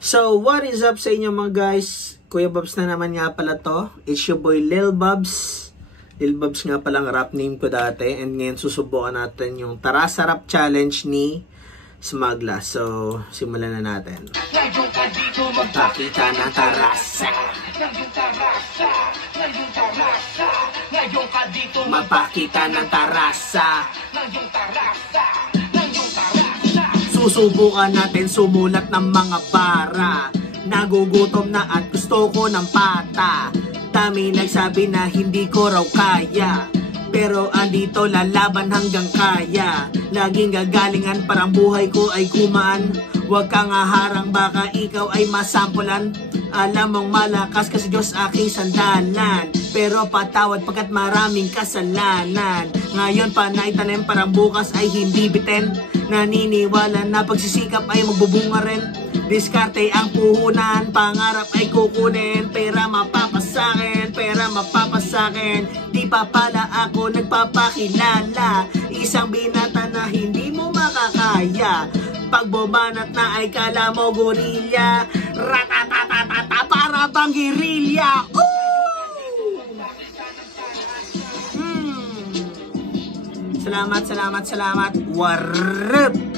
So, what is up sa inyo mga guys? Kuya Bobs na naman nga pala to. It's your boy Lil Bobs. Lil Bobs nga palang rap name ko dati. And ngayon susubukan natin yung Tarasa Rap Challenge ni Smagla. So, simulan na natin. Pakita ng Tarasa. Mapakita ng Tarasa. Susubukan natin sumulat ng mga bara. Nagugutom na at gusto ko ng pata. Dami nagsabi na hindi ko raw kaya, pero andito lalaban hanggang kaya. Laging gagalingan parang buhay ko ay kumaan. Huwag kang haharang baka ikaw ay masampulan. Alam mong malakas kasi Diyos aking sandalan, pero patawad pagkat maraming kasalanan. Ngayon pa naitanim parang bukas ay hindi biten. Naniniwala na pagsisikap ay magbubunga rin. Diskarte ang puhunan, pangarap ay kukunin. Pera mapapasakin, pera mapapasakin. Di pa pala ako nagpapakilala. Isang binata na hindi mo makakaya. Pag bumanat na ay kala mo gorilla. Ratatatata para bang girilya. Salamat. Warrap!